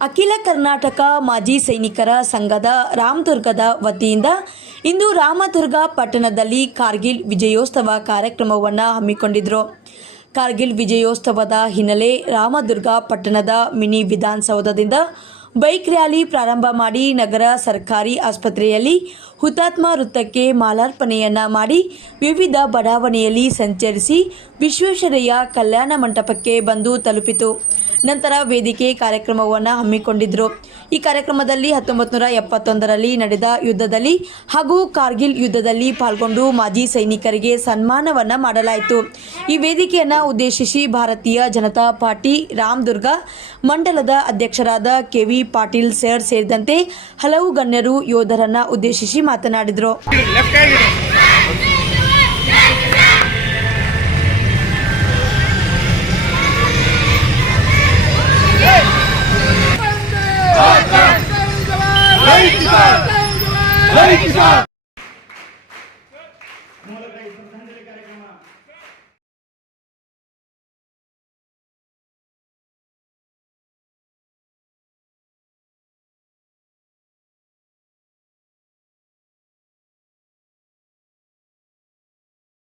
ಅಖಿಲ ಕರ್ನಾಟಕ ಮಾಜಿ ಸೈನಿಕರ ಸಂಘದ ರಾಮದುರ್ಗದ ವತಿಯಿಂದ ಇಂದು ರಾಮದುರ್ಗ ಪಟ್ಟಣದಲ್ಲಿ ಕಾರ್ಗಿಲ್ ವಿಜಯೋತ್ಸವ ಕಾರ್ಯಕ್ರಮವನ್ನು ಹಮ್ಮಿಕೊಂಡಿದ್ದರು ಕಾರ್ಗಿಲ್ ವಿಜಯೋತ್ಸವದ ಹಿನ್ನೆಲೆ ರಾಮದುರ್ಗ ಪಟ್ಟಣದ ಮಿನಿ ವಿಧಾನಸೌಧದಿಂದ ಬೈಕ್ ರ್ಯಾಲಿ ಪ್ರಾರಂಭ ಮಾಡಿ ನಗರ ಸರ್ಕಾರಿ ಆಸ್ಪತ್ರೆಯಲ್ಲಿ ಹುತಾತ್ಮ ವೃತ್ತಕ್ಕೆ ಮಾಲಾರ್ಪಣೆಯನ್ನ ಮಾಡಿ ವಿವಿಧ ಬಡಾವಣೆಯಲ್ಲಿ ಸಂಚರಿಸಿ ವಿಶ್ವೇಶ್ವರಯ್ಯ ಕಲ್ಯಾಣ ಮಂಟಪಕ್ಕೆ ಬಂದು ತಲುಪಿತು. ನಂತರ ವೇದಿಕೆ ಕಾರ್ಯಕ್ರಮವನ್ನು ಹಮ್ಮಿಕೊಂಡಿದ್ದರು ಈ ಕಾರ್ಯಕ್ರಮದಲ್ಲಿ ಹತ್ತೊಂಬತ್ತು ನೂರ ಎಪ್ಪತ್ತೊಂದರಲ್ಲಿ ನಡೆದ ಯುದ್ಧದಲ್ಲಿ ಹಾಗೂ ಕಾರ್ಗಿಲ್ ಯುದ್ಧದಲ್ಲಿ ಪಾಲ್ಗೊಂಡು ಮಾಜಿ ಸೈನಿಕರಿಗೆ ಸನ್ಮಾನವನ್ನು ಮಾಡಲಾಯಿತು. ಈ ವೇದಿಕೆಯನ್ನು ಉದ್ದೇಶಿಸಿ ಭಾರತೀಯ ಜನತಾ ಪಾರ್ಟಿ ರಾಮದುರ್ಗ ಮಂಡಲದ ಅಧ್ಯಕ್ಷರಾದ ಕೆವಿ ಪಾಟೀಲ್ ಸೇರ್ ಸೇರಿದಂತೆ ಹಲವು ಗಣ್ಯರು ಯೋಧರನ್ನ ಉದ್ದೇಶಿಸಿ ಮಾತನಾಡಿದರು. Ladies and gentlemen! Ladies and gentlemen!